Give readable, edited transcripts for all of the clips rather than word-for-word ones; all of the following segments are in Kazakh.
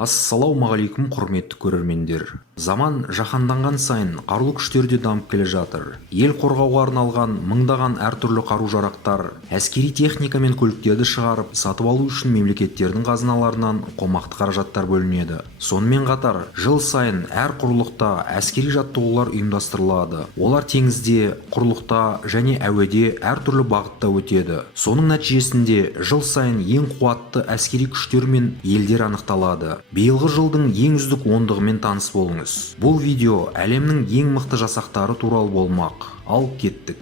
Ассалаумағалейкум құрметті көрермендер. Заман жаһанданған сайын қарулы күштер де дамып келе жатыр. Ел қорғауға арналған мыңдаған әртүрлі қару-жарақтар, әскери техника мен көліктерді шығарып, сатып алу үшін мемлекеттердің қазыналарынан қомақты қаражаттар бөлінеді. Сонымен қатар, жыл сайын әр құрлықта әскери жаттығулар ұйымдастырылады. Олар теңізде, құрлықта және әуеде әртүрлі бағытта өтеді. Соның нәтижесінде жыл сайын ең қуатты әскери күштер мен елдер анықталады. Биылғы жылдың ең үздік ондығымен таныс болыңыз. Бұл видео әлемнің ең мықты жасақтары туралы болмақ. Ал кеттік.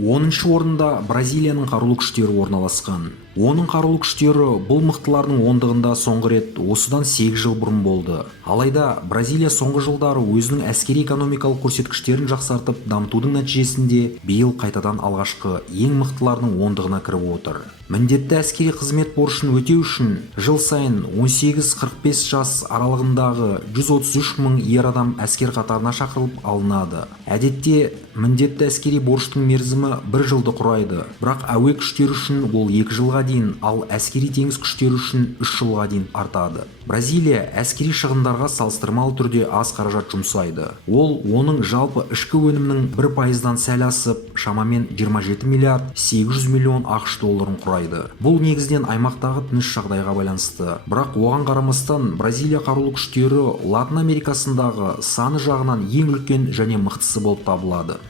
10-шы орында Бразилияның қарулы күштері орналасқан. Оның қарулы күштері бұл мықтылардың ондығында соңғы рет осыдан 8 жыл бұрын болды. Алайда Бразилия соңғы жылдары өзінің әскери экономикалық көрсеткіштерін жақсартып дамытудың нәтижесінде биыл қайтадан алғашқы ең мықтылардың ондығына кіріп отыр. Міндетті әскери қызмет борышын өтеу үшін жыл сайын 18-45 жас аралығындағы 133 мың ер адам әскер қатарына шақырылып алынады. Әдетте міндетті әскери борыштың мерзімі 1 жылды құрайды, бірақ әуе күштері үшін ол 2 жылға дейін, ал әскери теңіз күштері үшін 3 жылға дейін артады. Бразилия әскери шығындарға салыстырмалы түрде аз қаражат жұмсайды. Ол оның жалпы ішкі өнімнің 1%-дан сәл асып, шамамен 27 миллиард 800 миллион ақш долларын құрайды. Бұл негізінен аймақтағы тыныш жағдайға байланысты. Бірақ оған қарамастан Бразилия қарулы күштері Латын Америкасындағы саны жағынан ең үлкен және мықтысы болып табылады.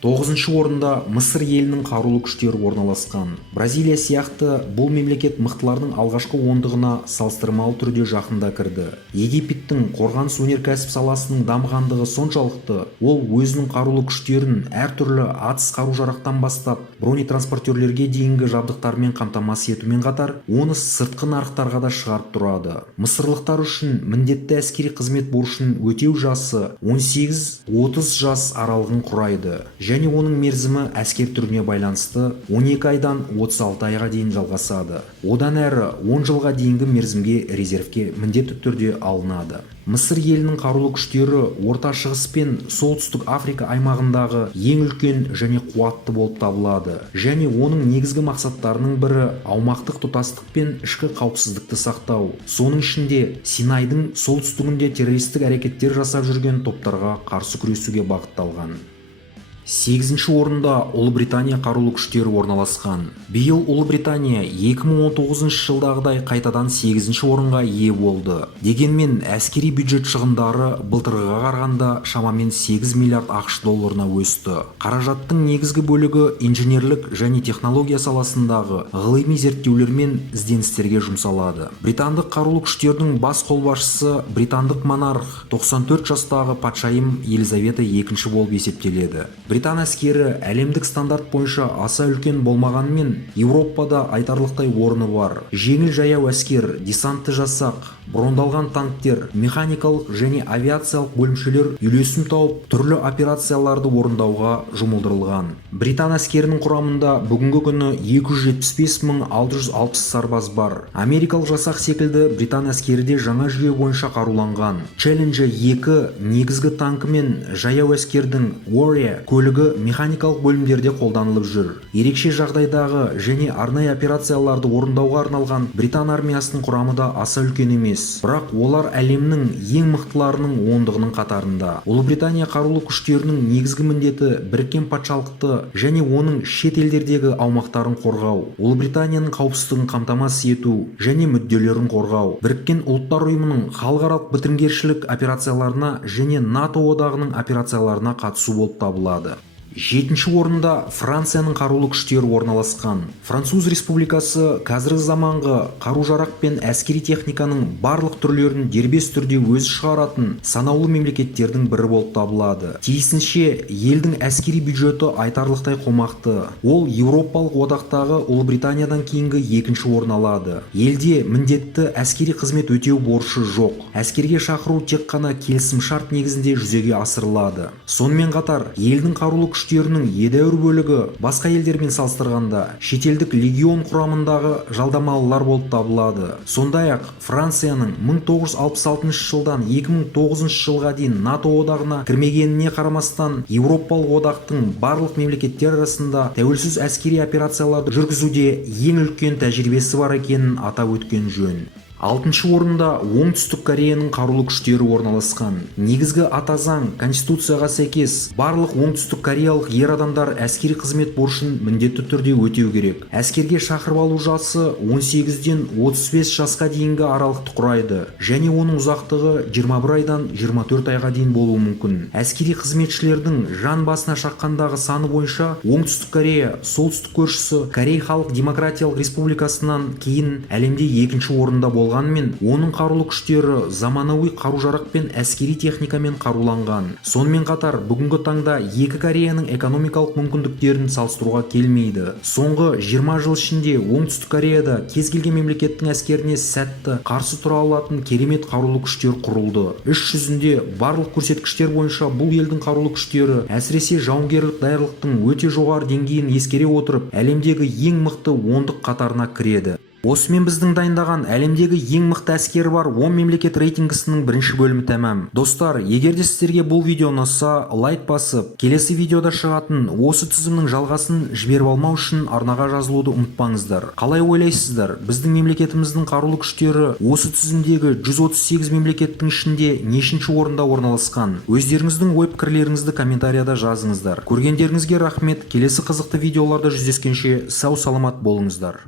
9-шы орында Мысыр елінің қарулы күштері орналасқан. Бразилия сияқты бұл мемлекет мықтылардың алғашқы ондығына салыстырмалы түрде жақында кірді. Египеттің қорғаныс өнеркәсіп саласының дамығандығы соншалықты, ол өзінің қарулы күштерін әртүрлі атыс қару-жарақтан бастап бронетранспортерлерге дейінгі жабдықтармен қамтамасыз етумен қатар, оны сыртқы нарықтарға да шығарып тұрады. Мысырлықтар үшін міндетті әскери қызмет борышын өтеу жасы 18-30 жас аралығын құрайды. Және оның мерзімі әскер түріне байланысты 12 айдан 36 айға дейін жалғасады. Одан әрі 10 жылға дейінгі мерзімге резервке міндетті түрде алынады. Мысыр елінің қарулы күштері Орта Шығыс пен Солтүстік Африка аймағындағы ең үлкен және қуатты болып табылады. Және оның негізгі мақсаттарының бірі аумақтық тұтастық пен ішкі қауіпсіздікті сақтау. Соның ішінде Синайдың солтүстігінде террористік әрекеттер жасап жүрген топтарға қарсы күресуге бағытталған. 8-ші орында Ұлыбритания қарулы күштері орналасқан. Биыл Ұлыбритания 2019 жылдағыдай қайтадан 8-ші орынға ие болды. Дегенмен әскери бюджет шығындары былтырғыға қарағанда шамамен 8 миллиард ақш долларына өсті. Қаражаттың негізгі бөлігі инженерлік және технология саласындағы ғылыми зерттеулер мен ізденістерге жұмсалады. Британдық қарулы күштердің бас қолбасшысы британдық монарх 94 жастағы патшайым Елизавета II болып есептеледі. Британ әскері әлемдік стандарт бойынша аса үлкен болмағанымен, Еуропада айтарлықтай орны бар. Жеңіл жаяу әскер, десантты жасақ, брондалған танктер, механикалық және авиациялық бөлімшелер үйлесім тауып, түрлі операцияларды орындауға жұмылдырылған. Британ әскерінің құрамында бүгінгі күні 275.660 сарбаз бар. Америкалық жасақ секілді Британ әскері де жаңа жүйе бойынша қаруланған. Challenger 2 негізгі танкі мен жаяу әскердің Warrior көлігі механикалық бөлімдерде қолданылып жүр. Ерекше жағдайдағы және арнайы операцияларды орындауға арналған Британ армиясының құрамы да аса үлкен емес. Бірақ олар әлемнің ең мықтыларының ондығының қатарында. Ұлыбритания қарулы күштерінің негізгі міндеті біріккен патшалықты және оның шет елдердегі аумақтарын қорғау, Ұлыбританияның қауіпсіздігін қамтамасыз ету және мүдделерін қорғау, біріккен ұлттар ұйымының халықаралық бітімгершілік операцияларына және НАТО одағының операцияларына қатысу болып табылады. 7-ші орында Францияның қарулы күштері орналасқан. Француз республикасы қазіргі заманғы қару-жарақ пен әскери техниканың барлық түрлерін дербес түрде өзі шығаратын санаулы мемлекеттердің бірі болып табылады. Тиісінше, елдің әскери бюджеті айтарлықтай қомақты. Ол Еуропалық одақтағы Ұлыбританиядан кейінгі 2-ші орын алады. Елде міндетті әскери қызмет өтеу борышы жоқ. Әскерге шақыру тек қана келісімшарт негізінде жүзеге асырылады. Сонымен қатар, елдің қарулы күштерінің едәуір бөлігі басқа елдермен салыстырғанда шетелдік легион құрамындағы жалдамалылар болып табылады. Сондай-ақ Францияның 1966 жылдан 2009 жылға дейін НАТО одағына кірмегеніне қарамастан, Еуропалық одақтың барлық мемлекеттер арасында тәуелсіз әскери операцияларды жүргізуде ең үлкен тәжірибесі бар екенін атап өткен жөн. 6-шы орында Оңтүстік Кореяның қарулы күштері орналасқан. Негізгі ата заң Конституцияға сәйкес барлық оңтүстік кореялық ер адамдар әскери қызмет борышын міндетті түрде өтеу керек. Әскерге шақырып алу жасы 18-ден 35 жасқа дейінгі аралықты құрайды және оның ұзақтығы 21 айдан 24 айға дейін болуы мүмкін. Әскери қызметшілердің жан басына шаққандағы саны бойынша Оңтүстік Корея солтүстік көршісі Корей Халық Демократиялық Республикасынан кейін әлемде екінші орында болғанымен, оның қарулы күштері заманауи қару-жарақ пен әскери техникамен қаруланған. Сонымен қатар, бүгінгі таңда екі Кореяның экономикалық мүмкіндіктерін салыстыруға келмейді. Соңғы 20 жыл ішінде Оңтүстік Кореяда кез келген мемлекеттің әскеріне сәтті қарсы тұра алатын керемет қарулы күштер құрылды. Іс жүзінде барлық көрсеткіштер бойынша бұл елдің қарулы күштері, әсіресе жауынгерлік даярлықтың өте жоғары деңгейін ескере отырып, әлемдегі ең мықты 10-дық қатарына кіреді. Осымен біздің дайындаған әлемдегі ең мықты әскері бар 10 мемлекет рейтингісінің бірінші бөлімі тәмам. Достар, егер де сіздерге бұл видео ұнаса, лайк басып, келесі видеода шығатын осы тізімнің жалғасын жіберіп алмау үшін арнаға жазылуды ұмытпаңыздар. Қалай ойлайсыздар, біздің мемлекетіміздің қарулы күштері осы тізімдегі 138 мемлекеттің ішінде нешінші орында орналасқан? Өздеріңіздің ой-пікірлеріңізді комментарияда жазыңыздар. Көргендеріңізге рахмет. Келесі қызықты видеоларда жүздескенше сау саламат болыңыздар.